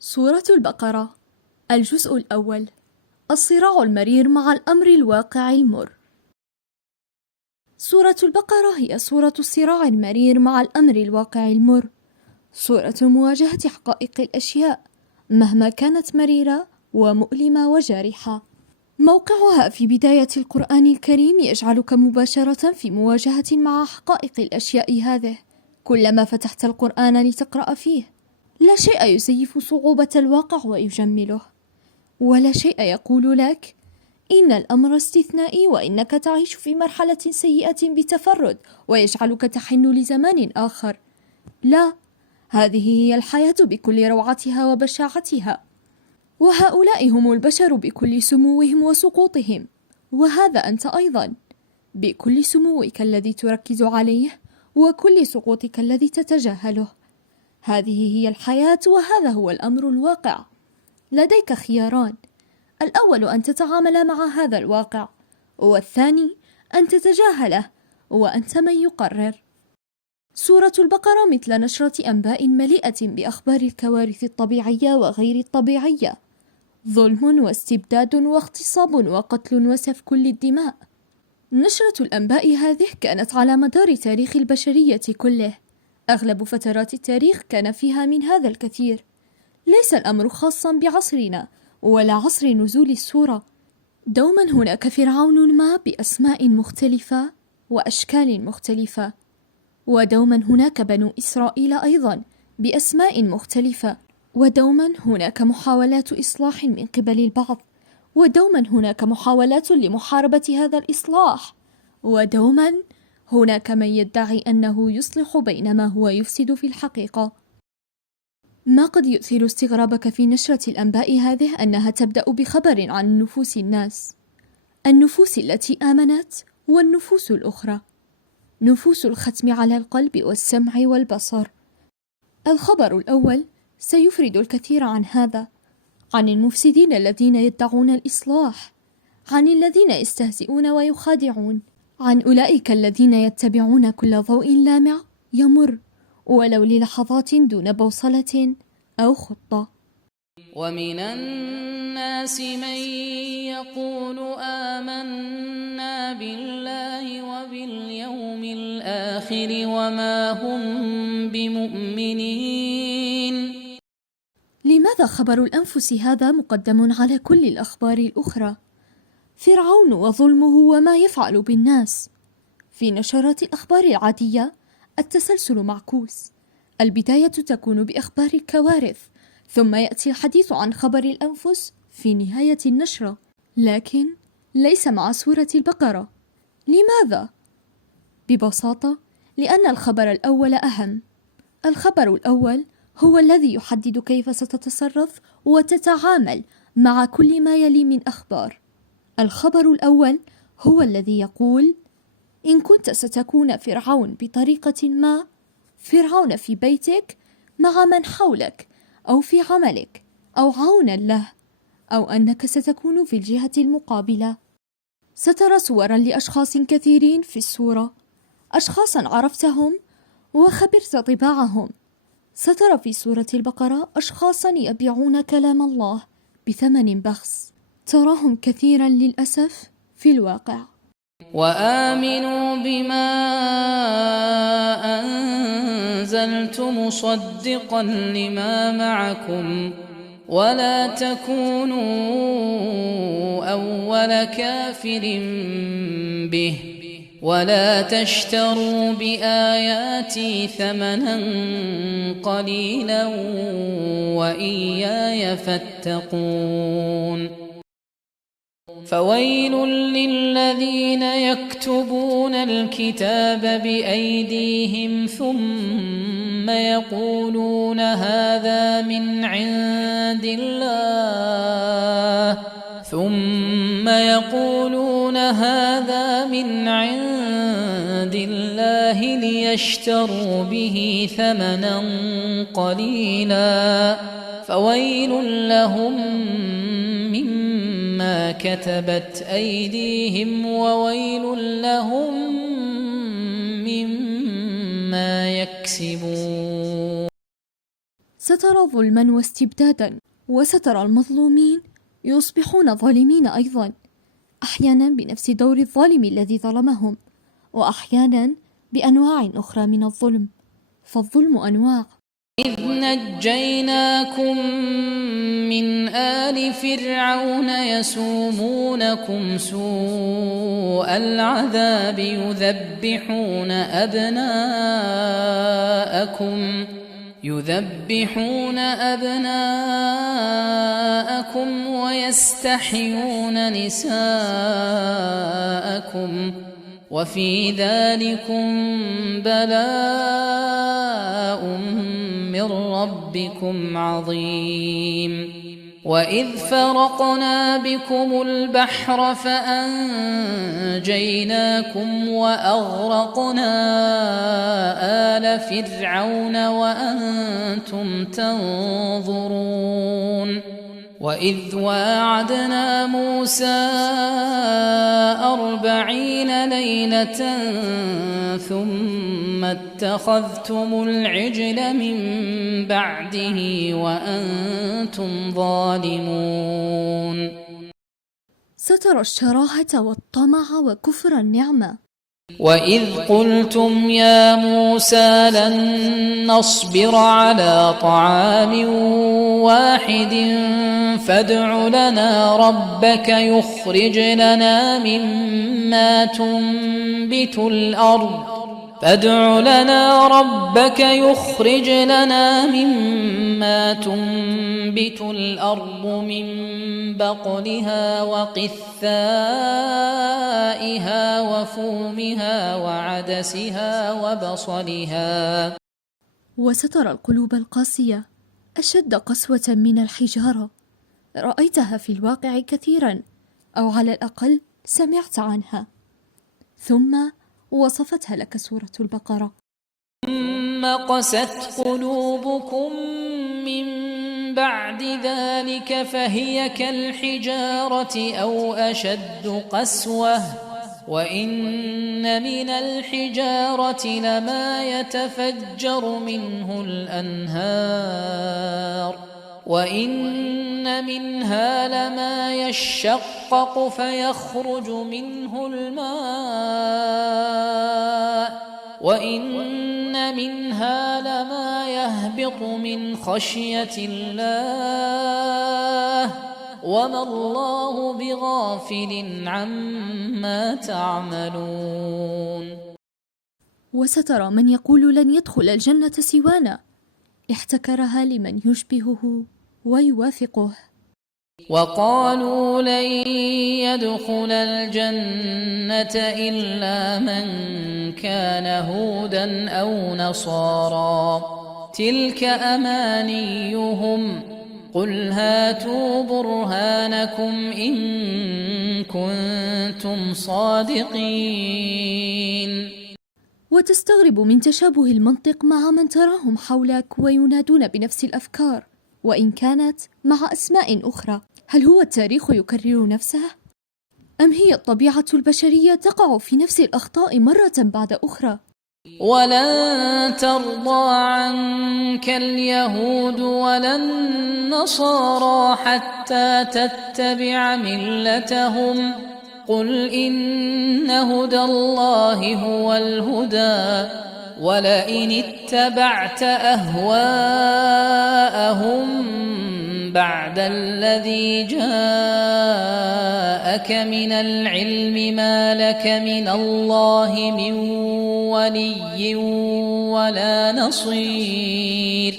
سورة البقرة. الجزء الأول. الصراع المرير مع الأمر الواقع المر. سورة البقرة هي سورة الصراع المرير مع الأمر الواقع المر، سورة مواجهة حقائق الأشياء مهما كانت مريرة ومؤلمة وجارحة. موقعها في بداية القرآن الكريم يجعلك مباشرة في مواجهة مع حقائق الأشياء هذه كلما فتحت القرآن لتقرأ فيه. لا شيء يزيف صعوبة الواقع ويجمله، ولا شيء يقول لك إن الأمر استثنائي وإنك تعيش في مرحلة سيئة بتفرد ويجعلك تحن لزمان آخر. لا، هذه هي الحياة بكل روعتها وبشاعتها، وهؤلاء هم البشر بكل سموهم وسقوطهم، وهذا أنت أيضا بكل سموك الذي تركز عليه وكل سقوطك الذي تتجاهله. هذه هي الحياة وهذا هو الأمر الواقع. لديك خياران: الأول أن تتعامل مع هذا الواقع، والثاني أن تتجاهله وأنت من يقرر. سورة البقرة مثل نشرة أنباء مليئة بأخبار الكوارث الطبيعية وغير الطبيعية، ظلم واستبداد واغتصاب وقتل وسفك للدماء. نشرة الأنباء هذه كانت على مدار تاريخ البشرية كله، أغلب فترات التاريخ كان فيها من هذا الكثير. ليس الأمر خاصا بعصرنا ولا عصر نزول السورة، دوما هناك فرعون ما بأسماء مختلفة وأشكال مختلفة، ودوما هناك بنو إسرائيل أيضا بأسماء مختلفة، ودوما هناك محاولات إصلاح من قبل البعض، ودوما هناك محاولات لمحاربة هذا الإصلاح، ودوما هناك من يدعي أنه يصلح بينما هو يفسد في الحقيقة. ما قد يؤثر استغرابك في نشرة الأنباء هذه أنها تبدأ بخبر عن نفوس الناس، النفوس التي آمنت والنفوس الأخرى، نفوس الختم على القلب والسمع والبصر. الخبر الأول سيفرد الكثير عن هذا، عن المفسدين الذين يدعون الإصلاح، عن الذين يستهزئون ويخادعون، عن أولئك الذين يتبعون كل ضوء لامع يمر ولو للحظات دون بوصلة أو خطة. ومن الناس من يقول آمنا بالله وباليوم الآخر وما هم بمؤمنين. لماذا خبر الأنفس هذا مقدم على كل الأخبار الأخرى؟ فرعون وظلمه وما يفعل بالناس. في نشرات الأخبار العادية التسلسل معكوس، البداية تكون بأخبار الكوارث، ثم يأتي الحديث عن خبر الأنفس في نهاية النشرة، لكن ليس مع سورة البقرة. لماذا؟ ببساطة لأن الخبر الأول أهم. الخبر الأول هو الذي يحدد كيف ستتصرف وتتعامل مع كل ما يلي من أخبار. الخبر الأول هو الذي يقول: إن كنت ستكون فرعون بطريقة ما، فرعون في بيتك مع من حولك أو في عملك أو عونا له، أو أنك ستكون في الجهة المقابلة. سترى صورا لأشخاص كثيرين في الصورة، أشخاصا عرفتهم وخبرت طباعهم. سترى في سورة البقرة أشخاصا يبيعون كلام الله بثمن بخس، تراهم كثيرا للأسف في الواقع. وآمنوا بما أنزلت مصدقا لما معكم ولا تكونوا أول كافر به ولا تشتروا بآياتي ثمنا قليلا وإياي فاتقون. فويل للذين يكتبون الكتاب بأيديهم ثم يقولون هذا من عند الله ليشتروا به ثمنا قليلا فويل لهم مما كتبت أيديهم وويل لهم مما يكسبون. سترى ظلما واستبدادا، وسترى المظلومين يصبحون ظالمين أيضا، أحيانا بنفس دور الظالم الذي ظلمهم، وأحيانا بأنواع أخرى من الظلم، فالظلم أنواع. إذ نجيناكم من آل فرعون يسومونكم سوء العذاب يذبحون أبناءكم ويستحيون نساءكم وفي ذلكم بلاء من ربكم عظيم. وإذ فرقنا بكم البحر فأنجيناكم وأغرقنا آل فرعون وأنتم تنظرون. وإذ واعدنا موسى 40 ليلة ثم اتخذتم العجل من بعده وأنتم ظالمون. سترى الشراهة والطمع وكفر النعمة. وإذ قلتم يا موسى لن نصبر على طعام واحد فادع لنا ربك يخرج لنا مما تنبت الأرض من بقلها وقثائها وفومها وعدسها وبصلها. وسترى القلوب القاسية أشد قسوة من الحجارة، رأيتها في الواقع كثيرا، أو على الأقل سمعت عنها. ثم وصفتها لك سورة البقرة. ثم قست قلوبكم من بعد ذلك فهي كالحجارة أو أشد قسوة وإن من الحجارة لما يتفجر منه الأنهار وإن منها لما يشقق فيخرج منه الماء وإن منها لما يهبط من خشية الله وما الله بغافل عما تعملون. وسترى من يقول لن يدخل الجنة سوانا، احتكرها لمن يشبهه ويوافقه. وقالوا لن يدخل الجنة إلا من كان هودا أو نصارى تلك أمانيهم قل هاتوا برهانكم إن كنتم صادقين. وتستغرب من تشابه المنطق مع من تراهم حولك وينادون بنفس الأفكار وإن كانت مع أسماء أخرى. هل هو التاريخ يكرر نفسه؟ أم هي الطبيعة البشرية تقع في نفس الأخطاء مرة بعد أخرى؟ ولن ترضى عنك اليهود ولا النصارى حتى تتبع ملتهم قل إن هدى الله هو الهدى ولئن اتبعت أهواءهم بعد الذي جاءك من العلم ما لك من الله من ولي ولا نصير.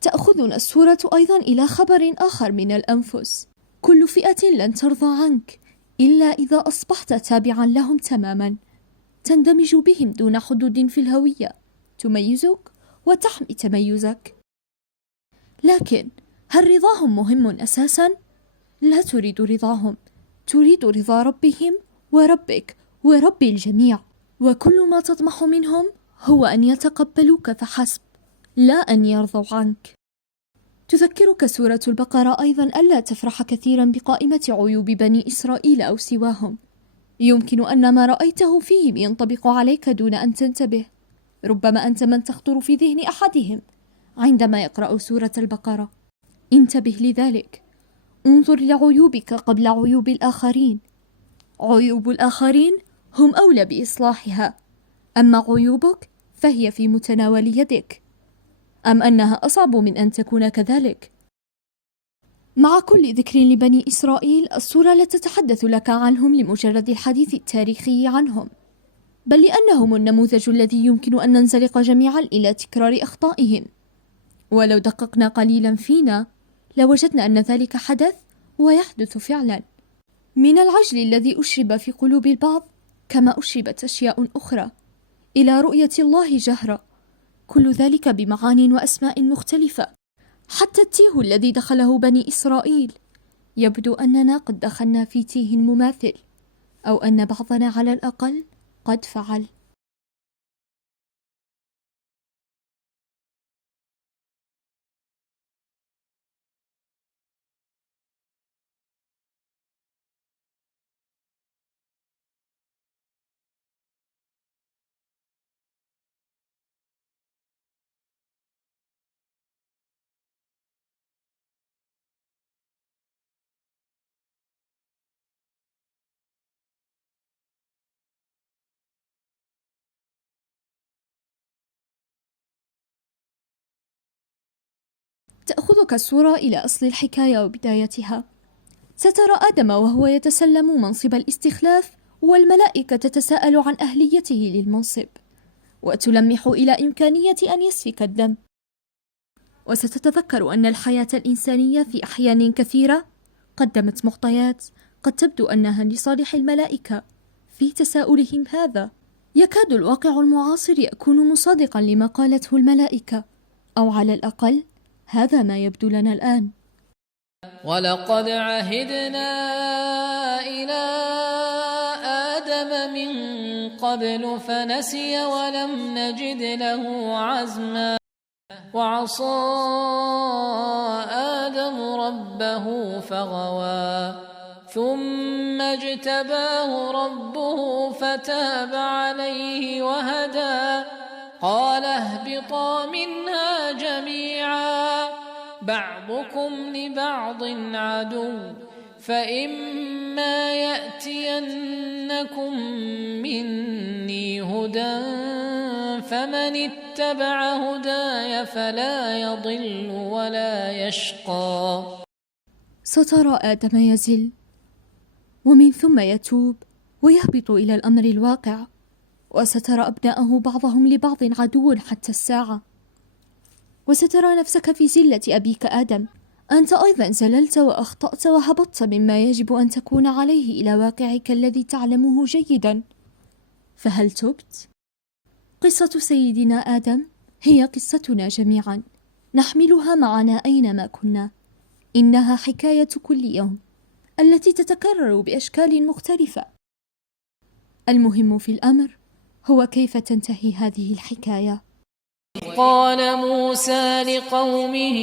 تأخذنا السورة أيضا إلى خبر آخر من الأنفس. كل فئة لن ترضى عنك إلا إذا أصبحت تابعا لهم تماما، تندمج بهم دون حدود في الهوية، تميزك وتحمي تميزك. لكن هل رضاهم مهم أساسا؟ لا تريد رضاهم، تريد رضا ربهم وربك ورب الجميع، وكل ما تطمح منهم هو أن يتقبلوك فحسب، لا أن يرضوا عنك. تذكرك سورة البقرة أيضا ألا تفرح كثيرا بقائمة عيوب بني إسرائيل أو سواهم. يمكن أن ما رأيته فيهم ينطبق عليك دون أن تنتبه. ربما أنت من تخطر في ذهن أحدهم عندما يقرأ سورة البقرة. انتبه لذلك، انظر لعيوبك قبل عيوب الآخرين. عيوب الآخرين هم أولى بإصلاحها، أما عيوبك فهي في متناول يدك. أم أنها أصعب من أن تكون كذلك؟ مع كل ذكر لبني إسرائيل، السورة لا تتحدث لك عنهم لمجرد الحديث التاريخي عنهم، بل لأنهم النموذج الذي يمكن أن ننزلق جميعا إلى تكرار أخطائهم. ولو دققنا قليلا فينا لوجدنا أن ذلك حدث ويحدث فعلا. من العجل الذي أشرب في قلوب البعض، كما أشربت أشياء أخرى، إلى رؤية الله جهرة، كل ذلك بمعان وأسماء مختلفة. حتى التيه الذي دخله بني إسرائيل، يبدو أننا قد دخلنا في تيه مماثل، أو أن بعضنا على الأقل قد فعل. تأخذك الصورة إلى أصل الحكاية وبدايتها. سترى آدم وهو يتسلم منصب الاستخلاف، والملائكة تتساءل عن أهليته للمنصب، وتلمح إلى إمكانية أن يسفك الدم. وستتذكر أن الحياة الإنسانية في أحيان كثيرة قدمت معطيات قد تبدو أنها لصالح الملائكة. في تساؤلهم هذا، يكاد الواقع المعاصر يكون مصادقا لما قالته الملائكة، أو على الأقل هذا ما يبدو لنا الآن. ولقد عهدنا إلى آدم من قبل فنسي ولم نجد له عزما وعصى آدم ربه فغوى ثم اجتباه ربه فتاب عليه وهدى قال اهبطا منها جميعا بعضكم لبعض عدو فإما يأتينكم مني هدى فمن اتبع هداي فلا يضل ولا يشقى. سترى آدم يزل، ومن ثم يتوب ويهبط إلى الأمر الواقع، وسترى أبناءه بعضهم لبعض عدو حتى الساعة. وسترى نفسك في زلة أبيك آدم، أنت أيضا زللت وأخطأت وهبطت مما يجب أن تكون عليه إلى واقعك الذي تعلمه جيدا، فهل تبت؟ قصة سيدنا آدم هي قصتنا جميعا، نحملها معنا أينما كنا. إنها حكاية كل يوم التي تتكرر بأشكال مختلفة. المهم في الأمر هو كيف تنتهي هذه الحكاية. قال موسى لقومه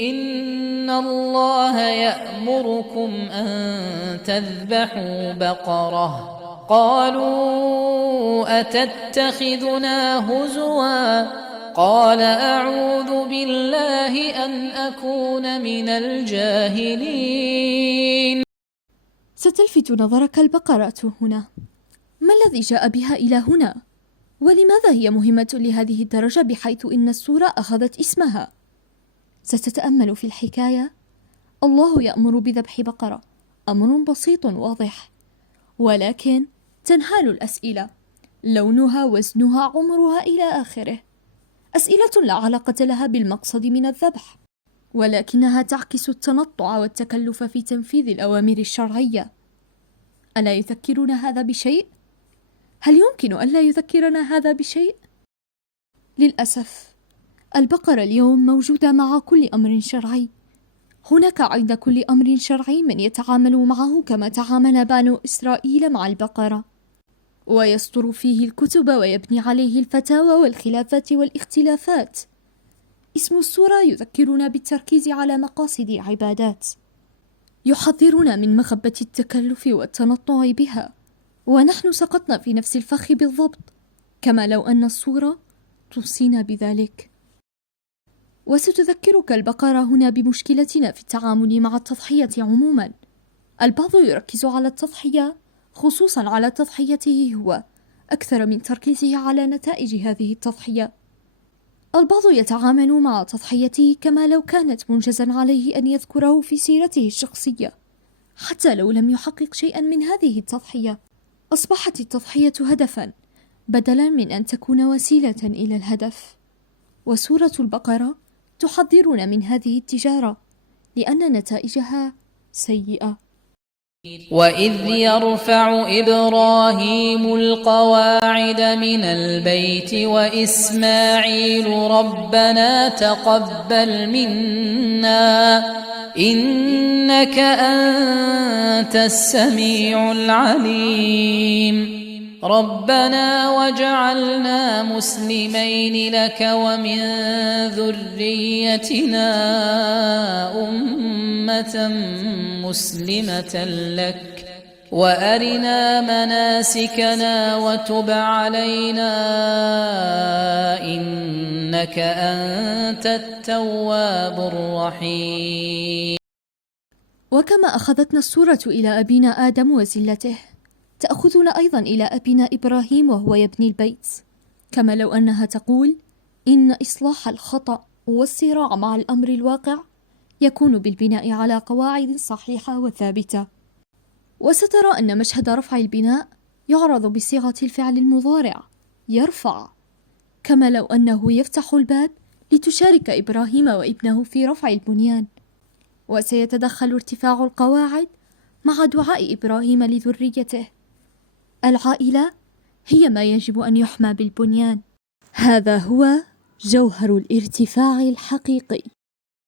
إن الله يأمركم أن تذبحوا بقرة قالوا أتتخذنا هزوا قال أعوذ بالله أن أكون من الجاهلين. ستلفت نظرك البقرة هنا. ما الذي جاء بها إلى هنا؟ ولماذا هي مهمة لهذه الدرجة بحيث إن السورة أخذت اسمها؟ ستتأمل في الحكاية. الله يأمر بذبح بقرة، أمر بسيط واضح، ولكن تنهال الأسئلة: لونها، وزنها، عمرها، إلى آخره. أسئلة لا علاقة لها بالمقصد من الذبح، ولكنها تعكس التنطع والتكلف في تنفيذ الأوامر الشرعية. ألا يذكرنا هذا بشيء؟ هل يمكن ألا يذكرنا هذا بشيء؟ للأسف البقرة اليوم موجودة مع كل أمر شرعي. هناك عند كل أمر شرعي من يتعامل معه كما تعامل بنو إسرائيل مع البقرة، ويسطر فيه الكتب ويبني عليه الفتاوى والخلافات والاختلافات. اسم السورة يذكرنا بالتركيز على مقاصد العبادات، يحذرنا من مخبة التكلف والتنطع بها، ونحن سقطنا في نفس الفخ بالضبط، كما لو أن الصورة توصينا بذلك. وستذكرك البقرة هنا بمشكلتنا في التعامل مع التضحية عموما. البعض يركز على التضحية، خصوصا على تضحيته هو، أكثر من تركيزه على نتائج هذه التضحية. البعض يتعامل مع تضحيته كما لو كانت منجزا عليه أن يذكره في سيرته الشخصية، حتى لو لم يحقق شيئا من هذه التضحية. أصبحت التضحية هدفا بدلا من أن تكون وسيلة إلى الهدف. وسورة البقرة تحذرنا من هذه التجارة لأن نتائجها سيئة. وإذ يرفع إبراهيم القواعد من البيت وإسماعيل ربنا تقبل منا إنك أنت السميع العليم ربنا واجعلنا مسلمين لك ومن ذريتنا أمة مسلمة لك وأرنا مناسكنا وتب علينا إنك أنت التواب الرحيم. وكما أخذتنا السورة إلى أبينا آدم وزلته، تأخذنا أيضا إلى أبينا إبراهيم وهو يبني البيت، كما لو أنها تقول إن إصلاح الخطأ والصراع مع الأمر الواقع يكون بالبناء على قواعد صحيحة وثابتة. وسترى أن مشهد رفع البناء يعرض بصيغة الفعل المضارع يرفع، كما لو أنه يفتح الباب لتشارك إبراهيم وابنه في رفع البنيان. وسيتدخل ارتفاع القواعد مع دعاء إبراهيم لذريته. العائلة هي ما يجب أن يحمى بالبنيان. هذا هو جوهر الارتفاع الحقيقي.